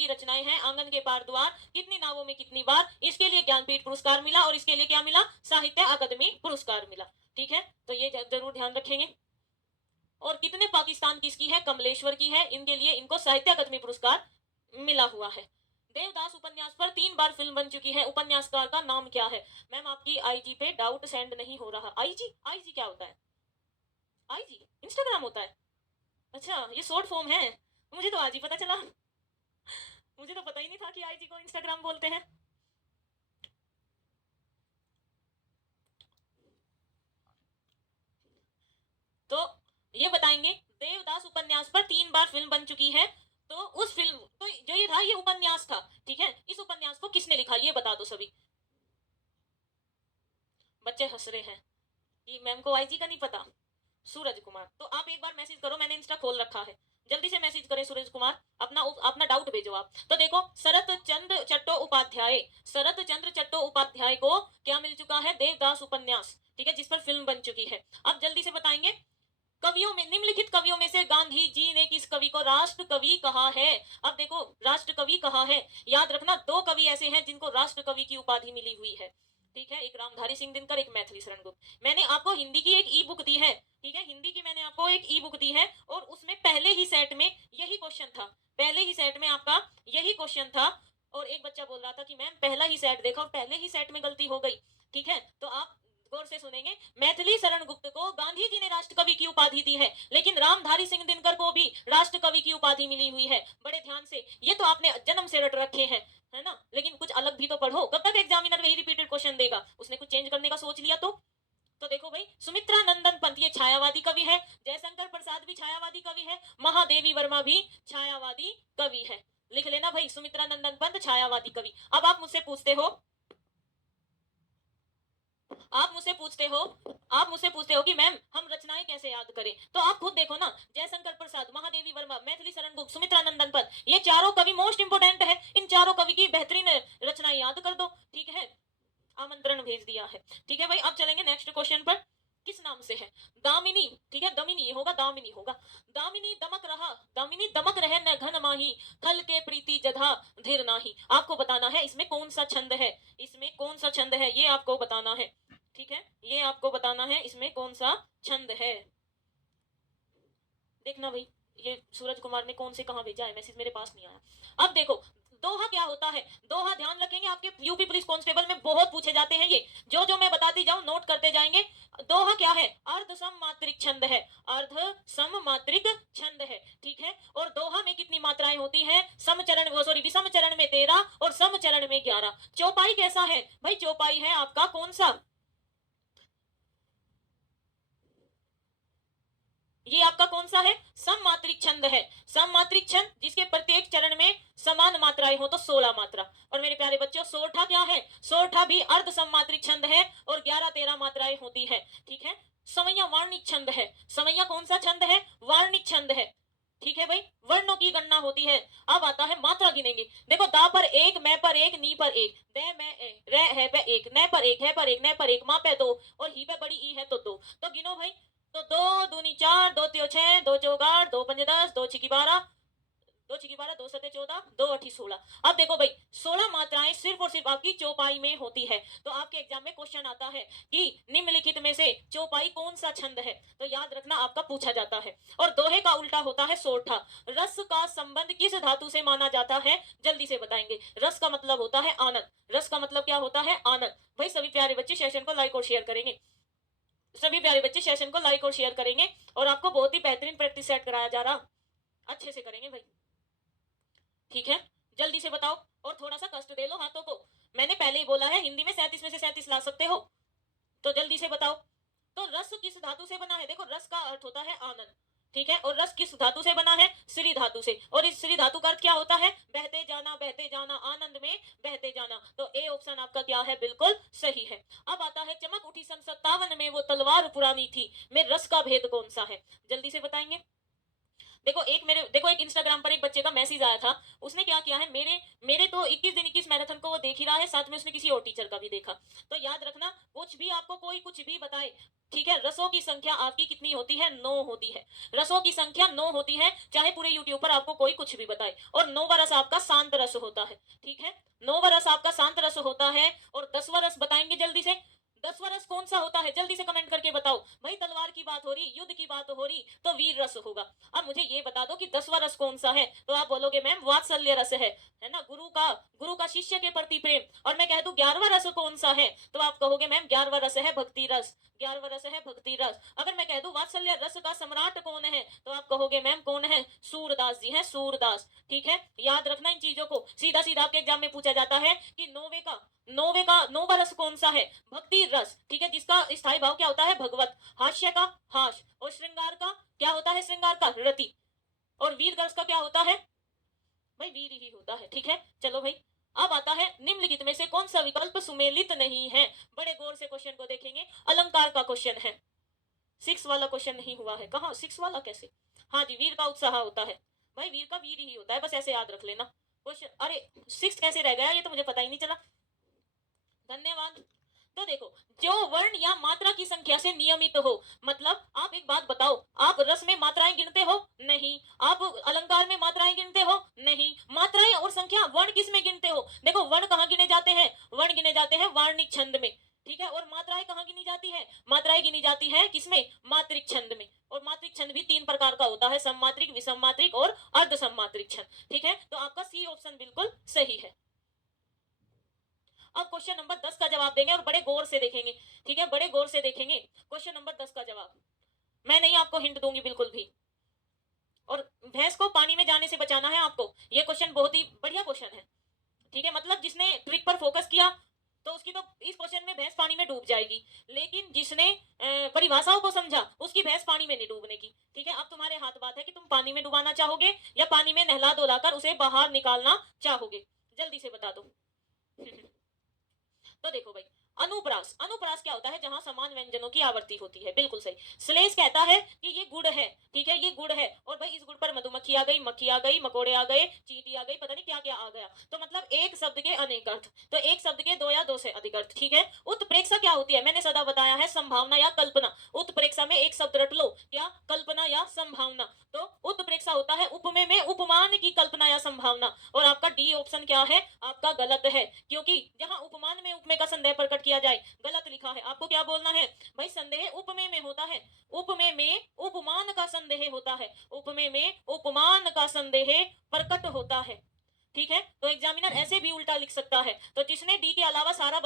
की रचनाएं हैं। आंगन के पार द्वार, कितनी नावों में कितनी बार, इसके लिए ज्ञानपीठ पुरस्कार मिला और इसके लिए क्या मिला, साहित्य अकादमी पुरस्कार मिला। ठीक है, तो ये जरूर ध्यान रखेंगे। और कितने पाकिस्तान किसकी है, कमलेश्वर की है, इनके लिए इनको साहित्य अकादमी पुरस्कार मिला हुआ है। देवदास उपन्यास पर 3 बार फिल्म बन चुकी है, उपन्यासकार का नाम क्या है। मैम आपकी आईजी पे डाउट सेंड नहीं हो रहा। आईजी, आईजी क्या होता है, आईजी इंस्टाग्राम होता है। अच्छा, ये शॉर्ट फॉर्म है, मुझे तो आज ही पता चला, मुझे तो पता ही नहीं था कि आईजी को इंस्टाग्राम बोलते हैं। तो ये बताएंगे, देवदास उपन्यास पर 3 बार फिल्म बन चुकी है, तो उस फिल्म तो जो ये था ये उपन्यास था, ठीक है, इस उपन्यास को किसने लिखा ये बता दो सभी। बच्चे हंस रहे हैं कि मैम को आईजी का नहीं पता। सूरज कुमार, तो आप एक बार मैसेज करो, मैंने इंस्टा खोल रखा है, जल्दी से मैसेज करें सूरज कुमार, अपना डाउट भेजो आप। तो देखो, शरत चंद्र चट्टोपाध्याय, शरत चंद्र चट्टोपाध्याय को क्या मिल चुका है, देवदास उपन्यास, ठीक है, जिस पर फिल्म बन चुकी है। अब जल्दी से बताएंगे, कवियों में, निम्नलिखित कवियों में से गांधी जी ने किस कवि को राष्ट्र कवि कहा है। अब देखो, राष्ट्र कवि कहा है, याद रखना 2 कवि ऐसे हैं जिनको राष्ट्र कवि की उपाधि मिली हुई है, ठीक है, एक रामधारी सिंह दिनकर, एक मैथिली शरण गुप्त। मैंने आपको हिंदी की एक ई बुक दी है, ठीक है, हिंदी की मैंने आपको एक ई बुक दी है, और उसमें पहले ही सेट में यही क्वेश्चन था, पहले ही सेट में आपका यही क्वेश्चन था। और एक बच्चा बोल रहा था कि मैम पहला ही सेट देखा और पहले ही सेट में गलती हो गई, ठीक है, तो आप गौर से सुनेंगे। मैथिली शरण गुप्त को गांधी जी ने राष्ट्र कवि की उपाधि दी है, लेकिन रामधारी सिंह दिनकर को भी राष्ट्र कवि की उपाधि मिली हुई है। बड़े ध्यान से, ये तो आपने जन्म से रट रखे हैं, है ना, लेकिन कुछ अलग भी तो पढ़ो, कब तक एग्जामिनर वही रिपीटेड क्वेश्चन देगा, उसने कुछ चेंज करने का सोच लिया तो देखो भाई, सुमित्रा नंदन पंत ये छायावादी कवि है, जयशंकर प्रसाद भी छायावादी कवि है, महादेवी वर्मा भी छायावादी कवि है। लिख लेना भाई, सुमित्रा नंदन पंत छायावादी कवि। अब आप मुझसे पूछते हो, आप मुझसे पूछते हो आप मुझसे पूछते हो कि मैम हम रचनाएं कैसे याद करें, तो आप खुद देखो ना, जयशंकर प्रसाद, महादेवी वर्मा, मैथिली शरण गुप्त, सुमित्रा नंदन पंत, ये चारों कवि मोस्ट इंपोर्टेंट है, इन चारों कवि की बेहतरीन रचनाएं याद कर दो, ठीक है, आमंत्रण भेज दिया है। ठीक है भाई, अब चलेंगे नेक्स्ट क्वेश्चन पर। किस नाम से है, दामिनी, ठीक है, दमिनी ये होगा, दामिनी होगा। दामिनी दमक रहा, दामिनी दमक रहे न घन माही, थल के प्रीति जधा धीर नाही। आपको बताना है इसमें कौन सा छंद है, इसमें कौन सा छंद है, ये आपको बताना है, ठीक है, ये आपको बताना है इसमें कौन सा छंद है। देखना भाई, ये सूरज कुमार ने कौन से कहा भेजा है मैसेज, मेरे पास नहीं आया। अब देखो, दोहा क्या होता है, दोहा ध्यान रखेंगे, आपके यूपी पुलिस कांस्टेबल में बहुत पूछे जाते हैं ये, जो मैं बताती जाऊं नोट करते जाएंगे। दोहा क्या है, अर्ध सममात्रिक छंद है, अर्ध सममात्रिक छंद है, ठीक है, और दोहा में कितनी मात्राएं होती है, समचरण, सॉरी, विषम चरण में 13 और समचरण में 11। चौपाई कैसा है भाई, चौपाई है आपका कौन सा, ये आपका कौन सा है, सममात्रिक छंद है, सममात्रिक छंद जिसके प्रत्येक चरण में समान मात्राएं हो तो 16 मात्रा। और मेरे प्यारे बच्चों, सोरठा क्या है, सोरठा भी अर्ध सममात्रिक छंद है और 11-13 मात्राएं होती है, ठीक है। सवैया वार्णिक छंद है, सवैया कौन सा छंद है, वार्णिक छंद है, ठीक है भाई, वर्णों की गणना होती है। अब आता है मात्रा गिनेंगे, देखो, दा पर 1, मैं पर 1, नी पर 1, दे में रे है पे 1, न पर 1, है पर 1, न पर 1, मा पे 2 और ही पे बड़ी ई है तो 2। तो गिनो भाई, तो 2 दूनी 4, 2 त्यों 6, 2 चौक 8, 2 पंजे 10, 2 छिकी 12, 2 छिकी 12, 2 सते 14, 2 अठी 16। अब देखो भाई, 16 मात्राएं सिर्फ और सिर्फ आपकी चौपाई में होती है। तो आपके एग्जाम में क्वेश्चन आता है कि निम्नलिखित में से चौपाई कौन सा छंद है, तो याद रखना आपका पूछा जाता है। और दोहे का उल्टा होता है सोरठा। रस का संबंध किस धातु से माना जाता है, जल्दी से बताएंगे। रस का मतलब होता है आनंद, रस का मतलब क्या होता है, आनंद। भाई सभी प्यारे बच्चे सेशन को लाइक और शेयर करेंगे, सभी प्यारे बच्चे सेशन को लाइक और शेयर करेंगे, और आपको बहुत ही बेहतरीन प्रैक्टिस सेट कराया जा रहा, अच्छे से करेंगे भाई, ठीक है, जल्दी से बताओ। और थोड़ा सा कष्ट दे लो हाथों को, मैंने पहले ही बोला है हिंदी में 37 में से 37 ला सकते हो, तो जल्दी से बताओ। तो रस किस धातु से बना है, देखो रस का अर्थ होता है आनंद, ठीक है, और रस किस धातु से बना है, श्री धातु से, और इस श्री धातु का अर्थ क्या होता है, बहते जाना, आनंद में बहते जाना। तो ए ऑप्शन आपका क्या है, बिल्कुल सही है। अब आता है, चमक उठी सन 57 में वो तलवार पुरानी थी, में रस का भेद कौन सा है, जल्दी से बताएंगे। देखो एक इंस्टाग्राम पर एक बच्चे का मैसेज आया था। उसने क्या किया है, मेरे मेरे तो 21 दिन 21 मैराथन को वो देख ही रहा है, साथ में उसने किसी और टीचर का भी देखा। तो याद रखना, कुछ भी आपको कोई कुछ भी बताए, ठीक है, रसों की संख्या आपकी कितनी होती है, 9 होती है। रसों की संख्या 9 होती है, चाहे पूरे यूट्यूब पर आपको कोई कुछ भी बताए। और 9वां रस आपका शांत रस होता है, ठीक है। 9वां रस आपका शांत रस होता है। और 10वां रस बताएंगे जल्दी से। 10वां रस कौन सा होता है, जल्दी से कमेंट करके बताओ भाई। तलवार की बात हो रही, युद्ध की बात हो रही, तो वीर रस होगा। अब मुझे ये बता दो कि 10वां रस कौन सा है, तो आप बोलोगे मैम वात्सल्य रस है ना, गुरु का शिष्य के प्रति प्रेम। और मैं कह दूं 11वां रस कौन सा है, तो आप कहोगे मैम 11वां रस है भक्ति रस। 11वां रस है भक्ति रस। अगर मैं कह दूं वात्सल्य रस का सम्राट कौन है, तो आप कहोगे मैम कौन है, सूरदास जी है, सूरदास। ठीक है, याद रखना इन चीजों को। सीधा सीधा आपके एग्जाम में पूछा जाता है कि नौवा रस कौन सा है, भक्ति रस। ठीक है, जिसका स्थायी भाव क्या होता है, भगवत। हास्य का हास, और श्रृंगार का क्या होता है, श्रृंगार का रति। और वीर रस का क्या होता है भाई, वीर ही होता है। ठीक है, चलो भाई। अब आता है निम्नलिखित में से कौन सा विकल्प सुमेलित नहीं है। बड़े गौर से क्वेश्चन को देखेंगे। अलंकार का क्वेश्चन है। 6 वाला क्वेश्चन नहीं हुआ है, कहा 6 वाला कैसे। हाँ जी, वीर का उत्साह होता है भाई, वीर का वीर ही होता है, बस ऐसे याद रख लेना क्वेश्चन। अरे 6 कैसे रह गया, ये तो मुझे पता ही नहीं चला। धन्यवाद। तो देखो, जो वर्ण या मात्रा की संख्या से नियमित हो, मतलब आप एक बात बताओ, आप रस में मात्राएं गिनते हो, नहीं। आप अलंकार में मात्राएं गिनते हो, नहीं। मात्राएं और संख्या, वर्ण किस में गिनते हो, देखो वर्ण कहाँ गिने जाते हैं, वर्ण गिने जाते हैं वार्णिक छंद में। ठीक है, और मात्राएं कहाँ गिनी जाती है, मात्राएं गिनी जाती है किसमें, मात्रिक छंद में। और मात्रिक छंद भी 3 प्रकार का होता है, सम्मात्रिक, विषम और अर्ध सम्मात्रिक छंद। ठीक है, तो आपका सी ऑप्शन बिल्कुल सही है। अब क्वेश्चन नंबर 10 का जवाब देंगे और बड़े गौर से देखेंगे। ठीक है, बड़े गौर से देखेंगे क्वेश्चन नंबर 10 का जवाब। मैं नहीं आपको हिंट दूंगी बिल्कुल भी। और भैंस को पानी में जाने से बचाना है आपको, ये क्वेश्चन बहुत ही बढ़िया क्वेश्चन है। ठीक है, मतलब जिसने ट्रिक पर फोकस किया, तो उसकी तो इस क्वेश्चन में भैंस पानी में डूब जाएगी। लेकिन जिसने परिभाषाओं को समझा, उसकी भैंस पानी में नहीं डूबने की। ठीक है, अब तुम्हारे हाथ बात है कि तुम पानी में डुबाना चाहोगे या पानी में नहला धुलाकर उसे बाहर निकालना चाहोगे, जल्दी से बता दो। तो देखो भाई, अनुप्रास, अनुप्रास क्या होता है, जहां समान व्यंजनों की आवर्ती होती है, बिल्कुल सही। श्लेष कहता है कि ये गुड़ है। ठीक है, ये गुड़ है, और भाई इस गुड़ पर मधुमक्खी आ गई, मक्खी आ गई, मकोड़े आ गए, चींटी आ गई, पता नहीं क्या क्या आ गया। तो मतलब एक शब्द के अनेक अर्थ, तो एक शब्द के 2 या 2 से अधिक अर्थ। ठीक है, उत्प्रेक्षा क्या होती है, मैंने सदा बताया है, संभावना या कल्पना। उत्प्रेक्षा में एक शब्द रट लो, क्या, कल्पना या संभावना। तो उत्प्रेक्षा होता है उपमेय में उपमान की कल्पना या संभावना। और आपका डी ऑप्शन क्या है, आपका गलत है, क्योंकि जहां उपमान में उपमेय का संदेह प्रकट किया जाए, गलत लिखा है। आपको क्या बोलना है भाई, संदेह उपमेय में होता है, उपमेय में उपमान का संदेह होता है, उपमेय में उपमान का संदेह प्रकट होता है। ठीक है, तो एग्जामिनर ऐसे भी उल्टा लिख सकता है। तो जिसने डी के अलावा सारा